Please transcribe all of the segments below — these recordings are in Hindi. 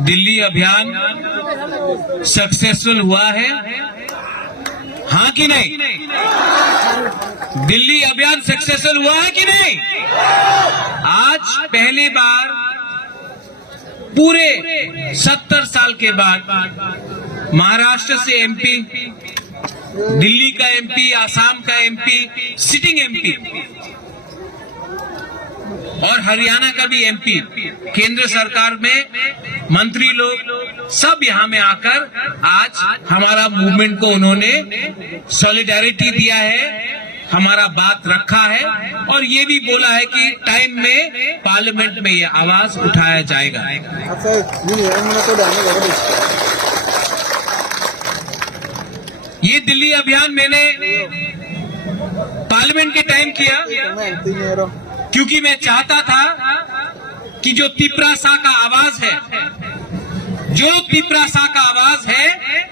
दिल्ली अभियान सक्सेसफुल हुआ है, हाँ कि नहीं? दिल्ली अभियान सक्सेसफुल हुआ है कि नहीं? आज पहली बार पूरे 70 साल के बाद महाराष्ट्र से एमपी, दिल्ली का एमपी, आसाम का एमपी, सिटिंग एमपी और हरियाणा का भी एमपी, केंद्र सरकार में मंत्री लोग सब यहां में आकर आज हमारा मूवमेंट को उन्होंने सॉलिडारिटी दिया है, हमारा बात रखा है और ये भी बोला है कि टाइम में पार्लियामेंट में ये आवाज उठाया जाएगा। ये दिल्ली अभियान मैंने पार्लियामेंट के टाइम किया क्योंकि मैं चाहता था कि जो तिपरासा का आवाज है, जो तिपरासा का आवाज है,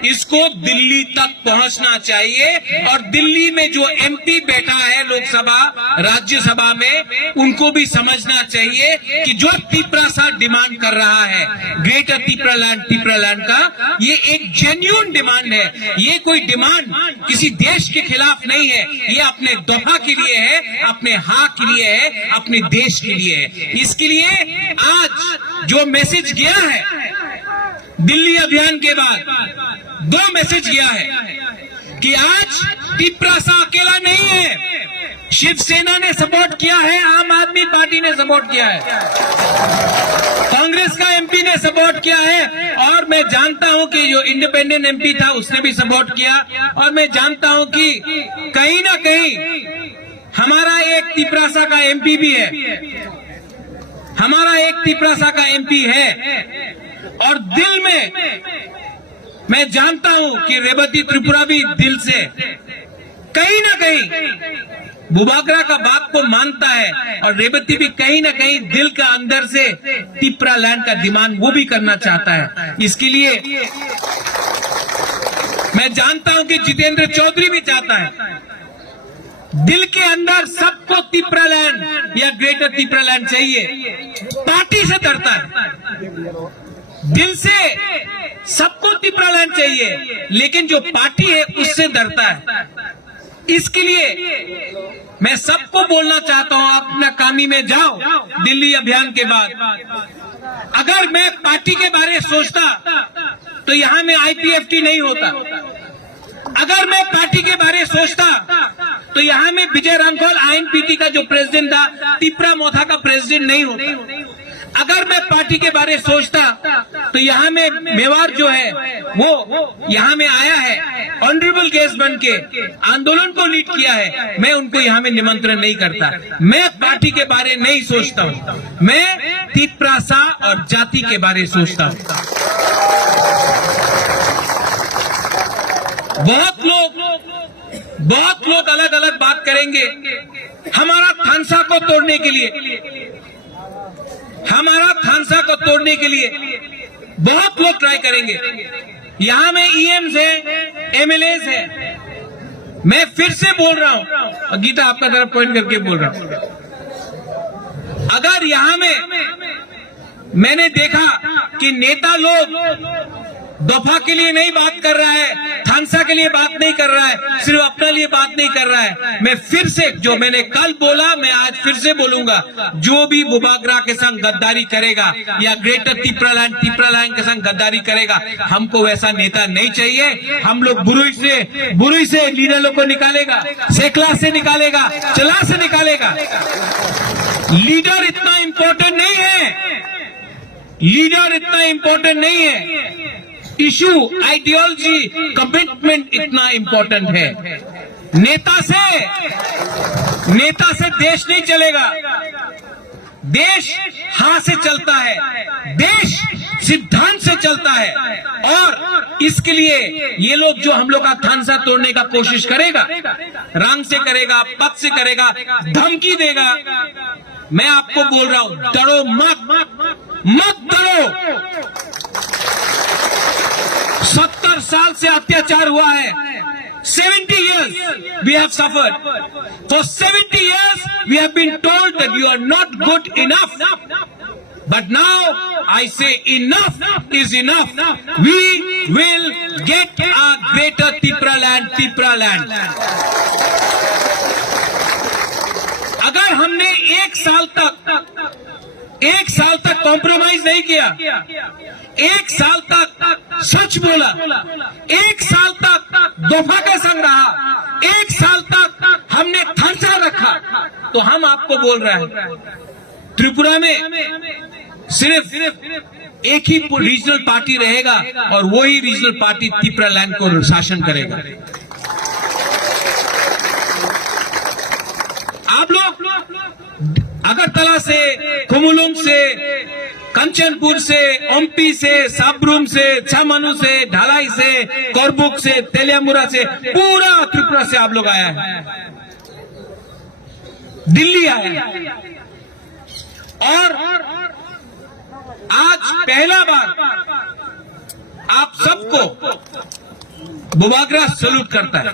इसको दिल्ली तक पहुंचना चाहिए और दिल्ली में जो एमपी बैठा है लोकसभा राज्यसभा में, उनको भी समझना चाहिए कि जो तिपरासा डिमांड कर रहा है ग्रेटर तिपरालैंड का, ये एक जेन्युइन डिमांड है। ये कोई डिमांड किसी देश के खिलाफ नहीं है, ये अपने दोहा के लिए है, अपने हक के लिए है, अपने देश के लिए है। इसके लिए आज जो मैसेज गया है दिल्ली अभियान के बाद, 2 मैसेज गया है कि आज तिपरासा अकेला नहीं है, शिवसेना ने सपोर्ट किया है, आम आदमी पार्टी ने सपोर्ट किया है, कांग्रेस का एमपी ने सपोर्ट किया है और मैं जानता हूं कि जो इंडिपेंडेंट एमपी था उसने भी सपोर्ट किया और मैं जानता हूं कि कहीं ना कहीं हमारा एक तिपरासा का एमपी भी है, हमारा एक तिपरासा का एमपी है और दिल में मैं जानता हूं कि रेवती त्रिपुरा भी दिल से कहीं ना कहीं बुबागरा का बात को मानता है और रेवती भी कहीं ना कहीं दिल का अंदर से तिपरालैंड का डिमांड वो भी करना चाहता है। इसके लिए मैं जानता हूं कि जितेंद्र चौधरी भी चाहता है, दिल के अंदर सबको तिपरालैंड या ग्रेटर तिपरालैंड चाहिए, पार्टी से डरता है, दिल से सबको तिपरालैंड चाहिए लेकिन जो पार्टी है उससे डरता है। इसके लिए मैं सबको बोलना चाहता हूं, आप अपना कामी में जाओ दिल्ली अभियान के बाद। अगर मैं पार्टी के बारे में सोचता तो यहां में आईपीएफटी नहीं होता, अगर मैं पार्टी के बारे में सोचता तो यहां में विजय रामफल आईएनपीटी का जो प्रेसिडेंट था तिपरा मोथा का प्रेसिडेंट नहीं होता, अगर मैं पार्टी के बारे में सोचता तो यहाँ में मेवाड़ जो है वो यहाँ में आया है, ऑनरेबल गेस्ट बन के आंदोलन को लीड किया है, मैं उनको यहाँ में निमंत्रण नहीं करता। मैं पार्टी के बारे में नहीं सोचता हूँ, मैं तिपरासा और जाति के बारे में सोचता हूँ। बहुत लोग अलग अलग बात करेंगे हमारा थानसा को तोड़ने के लिए, हमारा थानसा को तोड़ने के लिए बहुत लोग ट्राई करेंगे। यहां में ईएम्स है, एमएलएस है, मैं फिर से बोल रहा हूं, गीता आपका तरफ पॉइंट करके बोल रहा हूं, अगर यहां में मैंने देखा कि नेता लोग दफा के लिए नहीं बात कर रहा है, थानसा के लिए बात नहीं कर रहा है, सिर्फ अपने लिए बात नहीं कर रहा है, मैं फिर से जो मैंने कल बोला मैं आज फिर से बोलूंगा, जो भी बुबागरा के संग गद्दारी करेगा या ग्रेटर तिपरालैंड के संग गद्दारी करेगा, हमको वैसा नेता नहीं चाहिए। हम लोग बुरुई से लीडर लोग को निकालेगा, सेकला से निकालेगा, चला से निकालेगा। लीडर इतना इंपॉर्टेंट नहीं है, लीडर इतना इंपॉर्टेंट नहीं है, इशू आइडियोलॉजी कमिटमेंट इतना इंपॉर्टेंट है। नेता से देश नहीं चलेगा, देश हाथ से चलता है, देश सिद्धांत से चलता है और इसके लिए ये लोग जो हम लोग का थानसा तोड़ने का कोशिश करेगा, रंग से करेगा, पद से करेगा, धमकी देगा, मैं आपको बोल रहा हूं डरो मत डरो। 70 साल से अत्याचार हुआ है, 70 years we have suffered. For 70 years we have been told that you are not good enough. But now I say enough is enough. We will get a greater Tripura land. अगर हमने एक साल तक कॉम्प्रोमाइज नहीं किया, एक साल तक सच बोला, एक साल तक दफा का संग रहा, एक साल तक हमने थांसा रखा, तो हम आपको बोल रहे हैं त्रिपुरा में सिर्फ एक ही रीजनल पार्टी रहेगा और वही रीजनल पार्टी त्रिपुरा लैंड को शासन करेगा। आप लोग अगरतला से, कुमुलुंग से, कंचनपुर से, ओम्पी से, साब्रूम से, छामनु से, ढालाई से, कोरबुक से, तेलियामुरा से, पूरा त्रिपुरा से आप लोग आया है, दिल्ली आया है। और आज पहला बार आप सबको बुबागरा सैल्यूट करता है।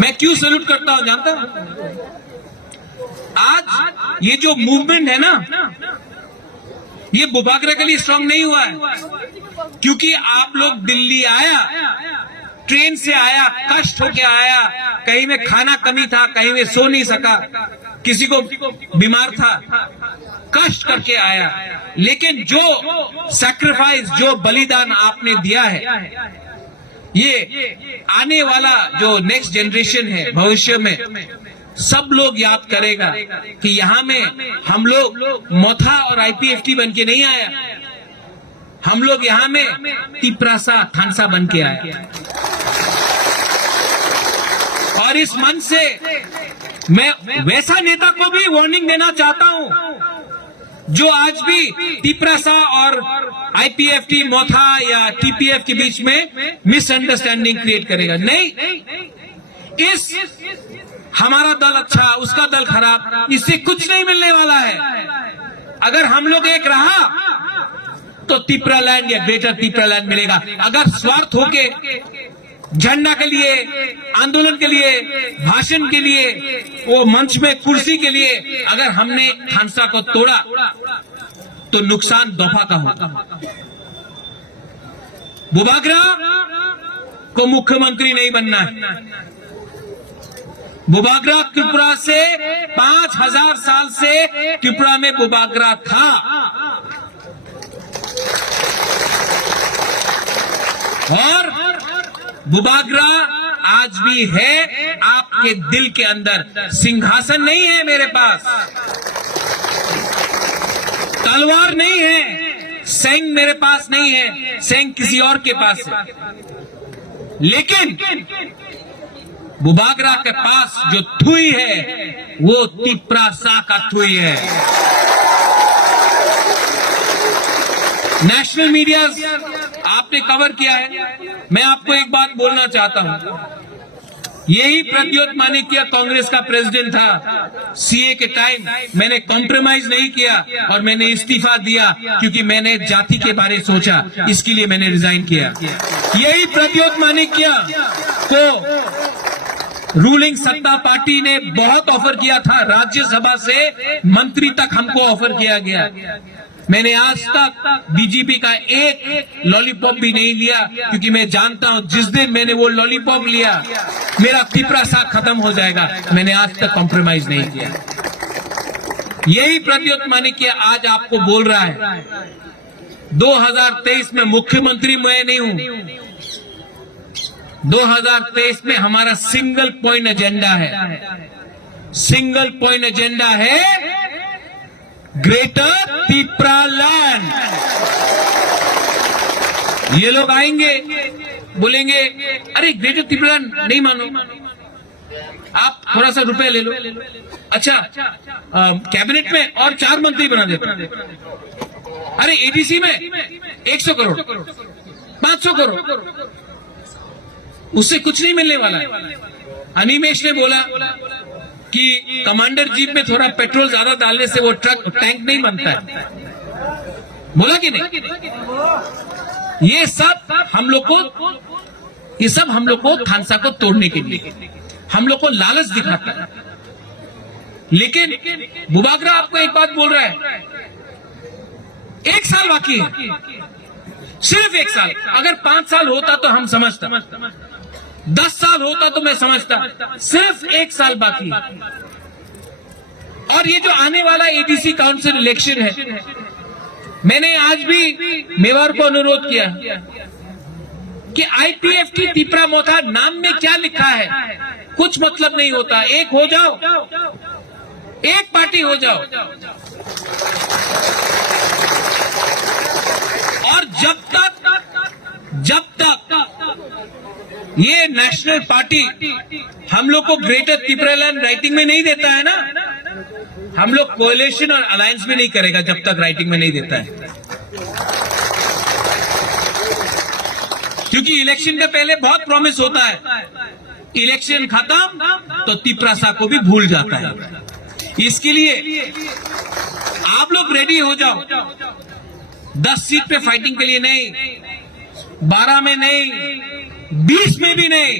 मैं क्यों सैल्यूट करता हूं जानता हूं? आज ये जो मूवमेंट है ना, ये बुबागरा के लिए स्ट्रांग नहीं हुआ है, क्योंकि आप लोग दिल्ली आया, ट्रेन से आया, कष्ट होके आया, कहीं में खाना कमी था, कहीं में सो नहीं सका, किसी को बीमार था, कष्ट करके आया। लेकिन जो सैक्रिफाइस, जो बलिदान आपने दिया है, ये आने वाला जो नेक्स्ट जनरेशन है, भविष्य में सब लोग याद करेगा कि यहाँ में हम लोग मोथा और आईपीएफटी बन के नहीं आया, हम लोग यहाँ में तिपरासा थानसा बन के आया। और इस मन से मैं वैसा नेता को भी वार्निंग देना चाहता हूं जो आज भी तिपरासा और आईपीएफटी, मोथा या टीपीएफ के बीच में मिसअंडरस्टैंडिंग क्रिएट करेगा। नहीं, इस हमारा दल अच्छा, उसका दल खराब, इससे कुछ नहीं मिलने वाला है। अगर हम लोग एक रहा तो त्रिपुरा लैंड या ग्रेटर त्रिपुरा लैंड मिलेगा। अगर स्वार्थ होके झंडा के लिए, आंदोलन के लिए, भाषण के लिए, वो मंच में कुर्सी के लिए अगर हमने खानसा को तोड़ा तो नुकसान दफा का होगा। बुबागरा को मुख्यमंत्री नहीं बनना है। बुबागरा त्रिपुरा से 5000 साल से त्रिपुरा में बुबागरा था, और बुबागरा आज भी है आपके दिल के अंदर। सिंहासन नहीं है मेरे पास, तलवार नहीं है, सेंग मेरे पास नहीं है, सेंग किसी और के पास है। लेकिन बुबागरा के पास जो थुई है वो तिपरासा का थुई है। नेशनल मीडिया आपने कवर किया है। मैं आपको एक बात बोलना चाहता हूं, यही प्रद्योत माणिक्य कांग्रेस का प्रेसिडेंट था। सीए के टाइम मैंने कॉम्प्रोमाइज नहीं किया और मैंने इस्तीफा दिया क्योंकि मैंने जाति के बारे में सोचा, इसके लिए मैंने रिजाइन किया। यही प्रद्योत माणिक्य को रूलिंग सत्ता पार्टी ने बहुत ऑफर किया था, राज्यसभा से मंत्री तक हमको ऑफर किया गया। मैंने आज तक बीजेपी का एक लॉलीपॉप भी नहीं लिया, क्योंकि मैं जानता हूं जिस दिन मैंने वो लॉलीपॉप लिया मेरा तिपरासा खत्म हो जाएगा। मैंने आज तक कॉम्प्रोमाइज नहीं किया। यही प्रद्योत माणिक्य आज आपको बोल रहा है 2023 में मुख्यमंत्री मैं नहीं हूं। 2023 में हमारा सिंगल पॉइंट एजेंडा है, सिंगल पॉइंट एजेंडा है ग्रेटर त्रिपुरा लैंड। ये लोग आएंगे, बोलेंगे अरे ग्रेटर त्रिपुरा लैंड नहीं मानो, आप थोड़ा सा रुपए ले लो, अच्छा कैबिनेट में और 4 मंत्री बना देते, अरे एडीसी में 100 करोड़ 500 करोड़, उससे कुछ नहीं मिलने वाला है। अनिमेश ने बोला कि कमांडर जीप में थोड़ा पेट्रोल ज्यादा डालने से वो ट्रक टैंक नहीं बनता है, बोला कि नहीं? ये सब हम लोग को थानसा को तोड़ने के लिए हम लोग को लालच दिखाता है। लेकिन बुबागरा आपको एक बात बोल रहा है, 1 साल बाकी है, सिर्फ 1 साल। अगर 5 साल होता तो हम समझता, 10 साल होता तो मैं समझता, सिर्फ 1 साल बाकी है। और ये जो आने वाला एडीसी काउंसिल इलेक्शन है, मैंने आज भी मेवाड़ को अनुरोध किया कि आईपीएफटी तिपरा मोथा नाम में क्या लिखा है, कुछ मतलब नहीं होता। एक हो जाओ, एक पार्टी हो जाओ। और जब तक ये नेशनल पार्टी हम लोग को ग्रेटर त्रिपुरालैंड राइटिंग में नहीं देता है ना, हम लोग कोएलिशन और अलायंस में नहीं करेगा जब तक राइटिंग में नहीं देता है। क्योंकि इलेक्शन के पहले बहुत प्रॉमिस होता है, इलेक्शन खत्म तो तिपरासा को भी भूल जाता है। इसके लिए आप लोग रेडी हो जाओ। 10 सीट पे फाइटिंग के लिए नहीं, 12 में नहीं, 20 में भी नहीं,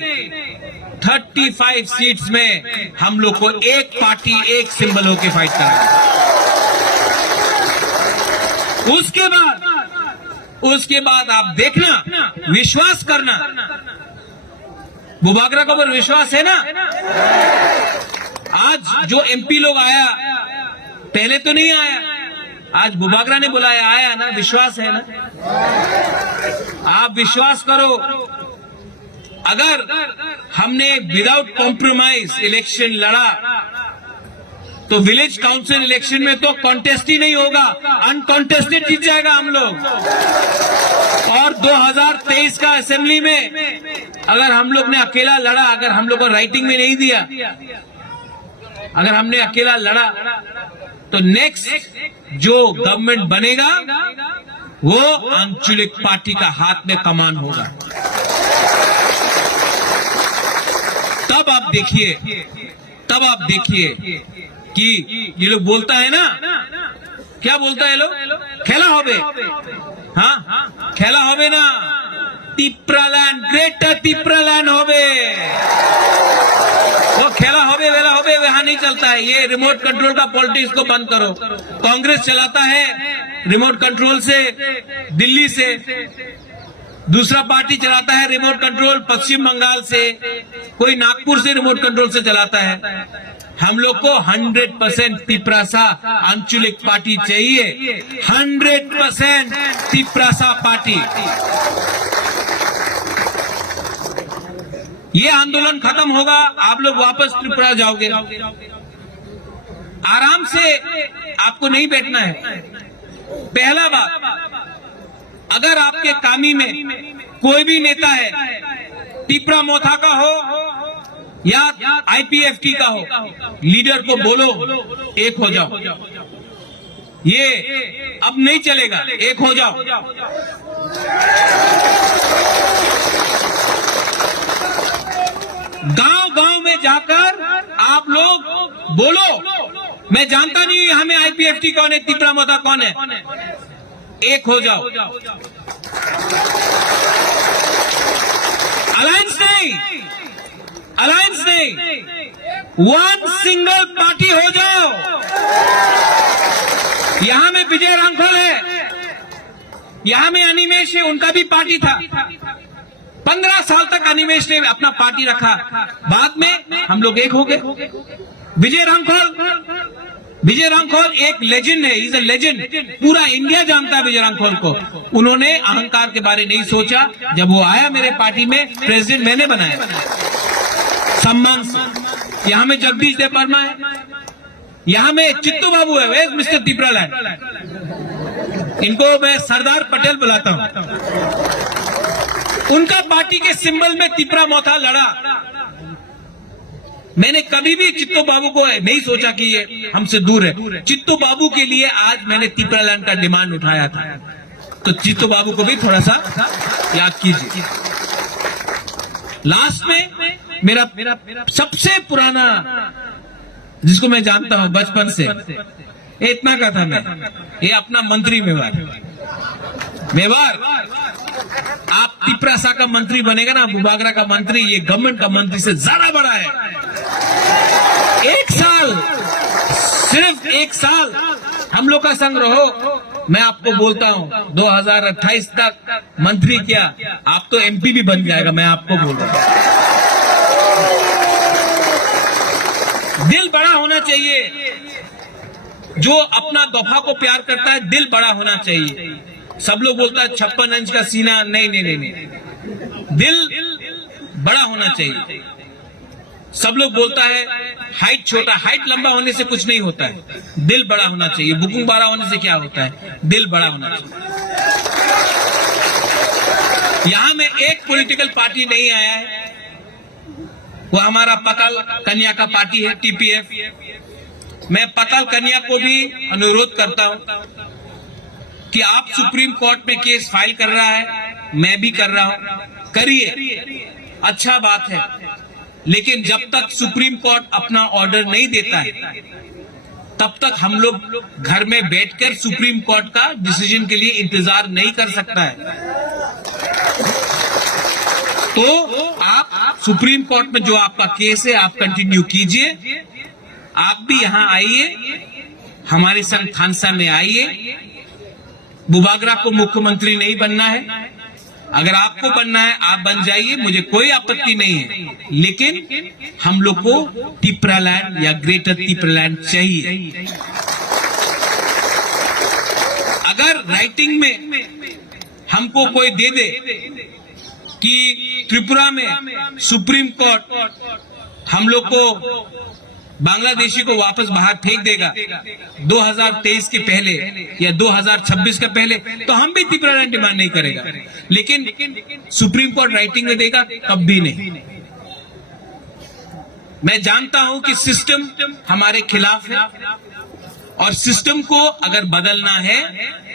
35 सीट्स में हम लोग को एक पार्टी एक सिंबल होके फाइट करना। उसके बाद आप देखना, विश्वास करना। बुबागरा को विश्वास है ना? आज जो एमपी लोग आया, पहले तो नहीं आया, आज बुबागरा ने बुलाया, आया ना, विश्वास है ना? आप विश्वास करो। अगर हमने विदाउट कॉम्प्रोमाइज इलेक्शन लड़ा तो विलेज काउंसिल इलेक्शन में तो कॉन्टेस्ट ही नहीं होगा, अनकॉन्टेस्टेड जीत जाएगा हम लोग। और 2023 का असेंबली में अगर हम लोग ने अकेला लड़ा, अगर हम लोग को राइटिंग में नहीं दिया, अगर हमने अकेला लड़ा तो नेक्स्ट जो गवर्नमेंट बनेगा वो आंचलिक पार्टी का हाथ में कमान होगा। तब आप देखिए कि ये लोग बोलता है ना, क्या बोलता है लोग, खेला होबे, हाँ खेला होबे ना, तिपरालैंड, ग्रेटर तिपरालैंड होबे। वो खेला होबे वेला होबे वहां नहीं चलता है। ये रिमोट कंट्रोल का पॉलिटिक्स को बंद करो। कांग्रेस चलाता है रिमोट कंट्रोल से दिल्ली से, दूसरा पार्टी चलाता है रिमोट कंट्रोल पश्चिम बंगाल से, कोई नागपुर से रिमोट कंट्रोल से चलाता है। हम लोग को 100% तिपरासा आंचलिक पार्टी चाहिए, 100% तिपरासा पार्टी। ये आंदोलन खत्म होगा, आप लोग वापस त्रिपुरा जाओगे। आराम से आपको नहीं बैठना है। पहला बात, अगर आपके कामी में कोई भी नेता है, तिपरा मोथा का हो या आईपीएफटी का हो, लीडर को बोलो एक हो जाओ। ये अब नहीं चलेगा, एक हो जाओ। गांव में जाकर आप लोग बोलो, मैं जानता नहीं हमें आईपीएफटी कौन है, तिपरा मोथा कौन है, एक हो जाओ। अलायंस नहीं, वन सिंगल पार्टी हो जाओ। यहां में विजय रांखल है, यहां में अनिमेश है, उनका भी पार्टी था। 15 साल तक अनिमेश ने अपना पार्टी रखा, बाद में हम लोग एक हो गए। विजय रांखल एक लेजेंड है, इज अ लेजेंड, पूरा इंडिया जानता है विजय रांखल को। उन्होंने अहंकार के बारे नहीं सोचा। जब वो आया मेरे पार्टी में, प्रेसिडेंट मैंने बनाया सम्मान से। यहां में जगदीश देववर्मा है, यहां में चित्तू बाबू है, वे मिस्टर तिपरालैंड, इनको मैं सरदार पटेल बुलाता हूं। उनका पार्टी के सिंबल में तिपरा मोथा लड़ा। मैंने कभी भी चित्तू बाबू को नहीं सोचा कि ये हमसे दूर है। चित्तू बाबू के लिए आज मैंने तिपरालैंड का डिमांड उठाया था, तो चित्तू बाबू को भी थोड़ा सा याद कीजिए। लास्ट में मेरा सबसे पुराना, जिसको मैं जानता हूं बचपन से, इतना का था मैं, ये अपना मंत्री मेवाड़, आप तिपरासा का मंत्री बनेगा ना, बुबागरा का मंत्री, ये गवर्नमेंट का मंत्री से ज्यादा बड़ा है। 1 साल सिर्फ 1 साल हम लोग का संग रहो, मैं आपको बोलता हूं 2028 तक मंत्री क्या, आप तो एमपी भी बन जाएगा, मैं आपको बोल रहा हूं। दिल बड़ा होना चाहिए, जो अपना दफा को प्यार करता है दिल बड़ा होना चाहिए। सब लोग बोलता है 56 इंच का सीना, नहीं नहीं नहीं नहीं, दिल बड़ा होना चाहिए। सब लोग बोलता है हाइट छोटा, हाइट लंबा होने से कुछ नहीं होता है, दिल बड़ा होना चाहिए। बुकिंग बड़ा होने से क्या होता है, दिल बड़ा होना चाहिए। यहां में एक पॉलिटिकल पार्टी नहीं आया है, वो हमारा पतल कन्या का पार्टी है, टीपीएफ। मैं पतल कन्या को भी अनुरोध करता हूं कि आप सुप्रीम कोर्ट में केस फाइल कर रहा है, मैं भी कर रहा हूं, करिए, अच्छा बात है। लेकिन जब तक सुप्रीम कोर्ट अपना ऑर्डर नहीं देता है, तब तक हम लोग घर में बैठकर सुप्रीम कोर्ट का डिसीजन के लिए इंतजार नहीं कर सकता है। तो आप सुप्रीम कोर्ट में जो आपका केस है आप कंटिन्यू कीजिए, आप भी यहां आइए, हमारे संग थानसा में आइए। बुबागरा को मुख्यमंत्री नहीं बनना है, अगर आपको बनना है आप बन जाइए, मुझे कोई आपत्ति नहीं है। लेकिन हम लोग को तिप्रालैंड या ग्रेटर तिप्रालैंड चाहिए। अगर राइटिंग में हमको कोई दे दे कि त्रिपुरा में सुप्रीम कोर्ट हम लोग को बांग्लादेशी को वापस बाहर फेंक देगा 2023 के पहले या 2026 के पहले, तो हम भी तिप्रालैंड डिमांड नहीं करेगा। लेकिन सुप्रीम कोर्ट राइटिंग में देगा तब भी नहीं। मैं जानता हूं कि सिस्टम हमारे खिलाफ है, और सिस्टम को अगर बदलना है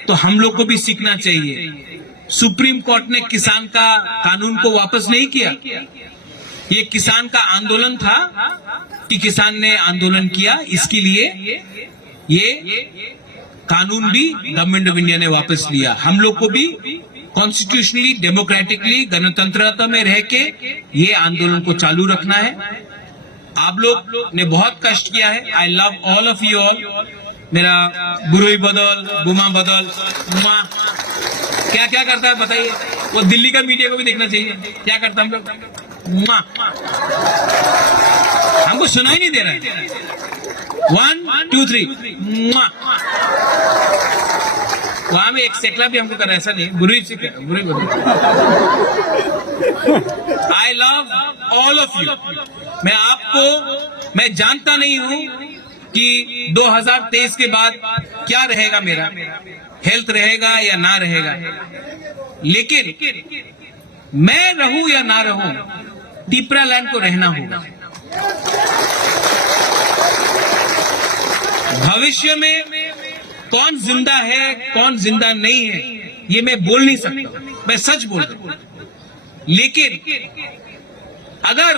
तो हम लोग को भी सीखना चाहिए। सुप्रीम कोर्ट ने किसान का कानून को वापस नहीं किया, ये किसान का आंदोलन था कि किसान ने आंदोलन किया, इसके लिए ये कानून भी गवर्नमेंट ऑफ इंडिया ने वापस लिया। हम लोग को भी कॉन्स्टिट्यूशनली डेमोक्रेटिकली गणतंत्रता में रह के ये आंदोलन को चालू रखना है। आप लोग ने बहुत कष्ट किया है, I love all of you all. मेरा गुरुई बदल, बुमा बदल, उमा क्या क्या करता है बताइए, वो दिल्ली का मीडिया को भी देखना चाहिए क्या करता हम लोग। हमको सुनाई नहीं दे रहा है। 1 2 3 वहां में एक सेकला भी हमको कर रहा है, ऐसा नहीं, बुरी से कर, बुरी I love all of you. मैं जानता नहीं हूं कि 2023 के बाद क्या रहेगा, मेरा हेल्थ रहेगा या ना रहेगा, लेकिन मैं रहूं या ना रहूं, तिप्रालैंड को रहना होगा। भविष्य में कौन जिंदा है कौन जिंदा नहीं है ये मैं बोल नहीं सकता, मैं सच बोल रहा हूं। लेकिन अगर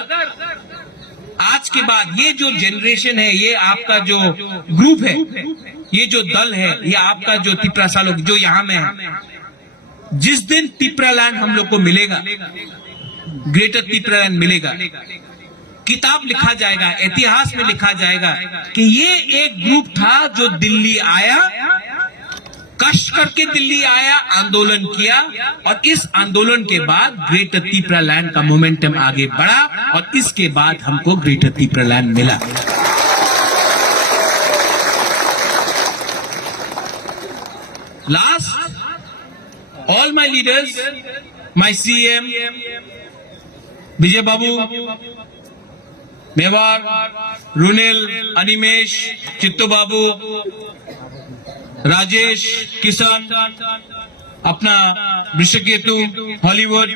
आज के बाद ये जो जनरेशन है, ये आपका जो ग्रुप है, ये जो दल है, ये आपका जो तिप्रा सालों जो यहां में है, जिस दिन तिप्रालैंड हम लोग को मिलेगा, ग्रेटर तिप्रालैंड मिलेगा, किताब लिखा जाएगा, इतिहास में लिखा जाएगा कि ये एक ग्रुप था जो दिल्ली आया, कष्ट करके दिल्ली आया, आंदोलन किया, और इस आंदोलन के बाद ग्रेटर तिप्रालैंड का मोमेंटम आगे बढ़ा, और इसके बाद हमको ग्रेटर तिप्रालैंड मिला। Last, all my leaders, my CM, विजय बाबू, मेवार, रुनेल, अनिमेश, चित्तू बाबू, राजेश, किशन, अपना वृषकेतु, हॉलीवुड,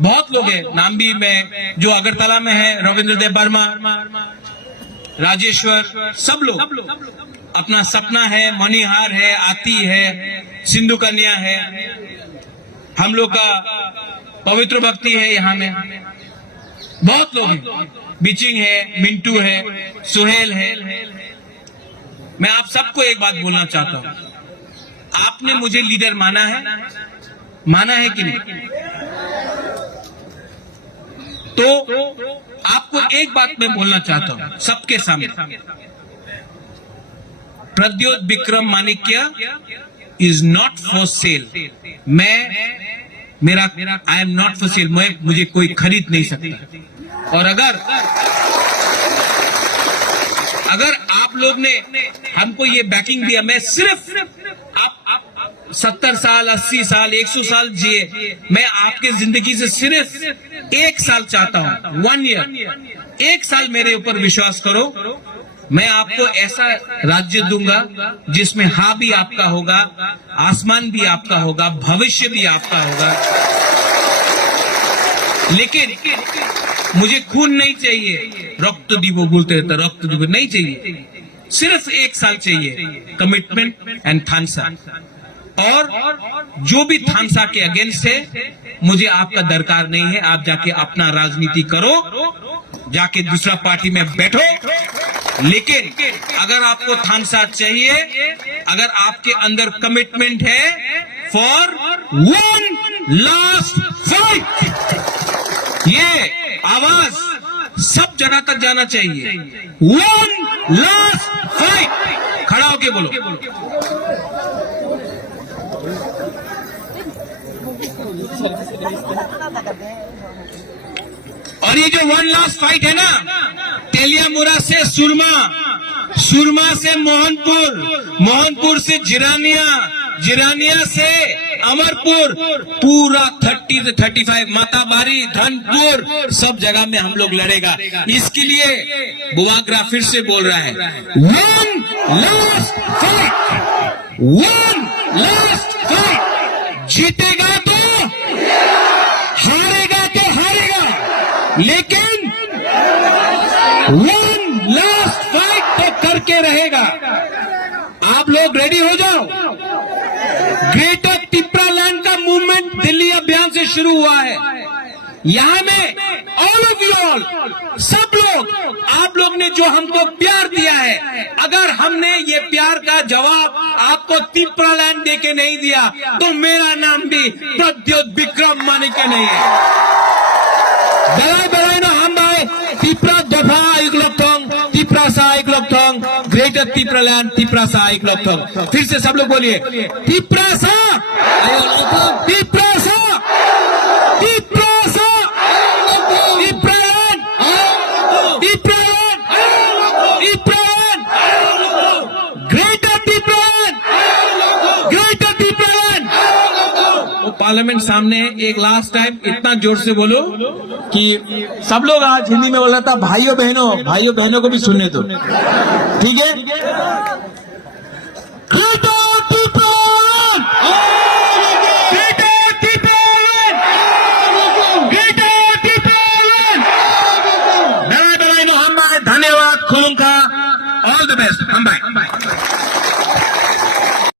बहुत लोग हैं, नाम भी मैं जो अगरतला में है, रविंद्र देव वर्मा, राजेश्वर, सब लोग, अपना सपना है, मणिहार है, आती है, सिंधु कन्या है, हम लोग का पवित्र भक्ति है, यहाँ में बहुत लोग हैं, बिचिंग है, मिंटू है, सुहेल है। मैं आप सबको एक बात बोलना चाहता हूं, आपने मुझे लीडर माना है कि नहीं? तो आपको एक बात मैं बोलना चाहता हूं सबके सामने, Pradyot Vikram Manikya is not for sale. I am not for sale, मुझे कोई खरीद नहीं सकता। और अगर आप लोग ने हमको ये बैकिंग दिया, मैं सिर्फ आप 70 साल 80 साल 100 साल जिए, मैं आपके जिंदगी से सिर्फ 1 साल चाहता हूं, 1 ईयर, 1 साल मेरे ऊपर विश्वास करो। मैं आपको ऐसा राज्य दूंगा जिसमें हाँ भी आपका होगा, आसमान भी आपका होगा, भविष्य भी आपका होगा। लेकिन मुझे खून नहीं चाहिए, रक्त दीवो बोलते रहते, रक्त दीवो नहीं चाहिए, सिर्फ 1 साल चाहिए, कमिटमेंट एंड थानसा। और जो भी थानसा के अगेंस्ट है, मुझे आपका दरकार नहीं है। आप जाके अपना राजनीति करो, जाके दूसरा पार्टी में बैठो। लेकिन अगर आपको थानसा चाहिए, अगर आपके अंदर कमिटमेंट है फॉर वन लास्ट फाइट, ये आवाज सब जगह तक जाना चाहिए। वन लास्ट फाइट, खड़ा होके बोलो। और ये जो वन लास्ट फाइट है ना, तेलियामुरा से सुरमा, सुरमा से मोहनपुर, मोहनपुर से जिरानिया, जिरानिया से अमरपुर, पूरा 30 से 35 माताबारी, धनपुर, सब जगह में हम लोग लड़ेगा। इसके लिए बुआग्रा फिर से बोल रहा है, one last fight, one last fight. जीतेगा तो हारेगा तो हारेगा, लेकिन वन लास्ट फाइट तो करके रहेगा। आप लोग रेडी हो जाओ। ग्रेटर तिपरा लैंड का मूवमेंट दिल्ली अभियान से शुरू हुआ है। यहां में ऑल ऑफ यू ऑल, सब लोग, आप लोग ने जो हमको प्यार दिया है, अगर हमने ये प्यार का जवाब आपको तिपरा लैंड देके नहीं दिया, तो मेरा नाम भी प्रद्योत विक्रम माणिक्य नहीं है। बराई ना हम भाई तिपरा दफा एक लोग, तिपरा सा एक लोग, ग्रेटर तिपरा लैंड, तिपरा सा एक लोग। फिर से सब लोग बोलिए, तिपरा सा, तिपरा सा, तिपरा सा, Tipra land, Tipra land, Tipra land, greater Tipra land, greater Tipra land. वो पार्लियामेंट सामने एक लास्ट टाइम इतना जोर से बोलो कि सब लोग आज हिंदी में बोल रहा था, भाइयों बहनों को भी सुनने दो, ठीक है? Greater Tipra land, greater Tipra land, greater Tipra land. धन्यवाद, खुलूंगा, ऑल द बेस्ट, हम बाय।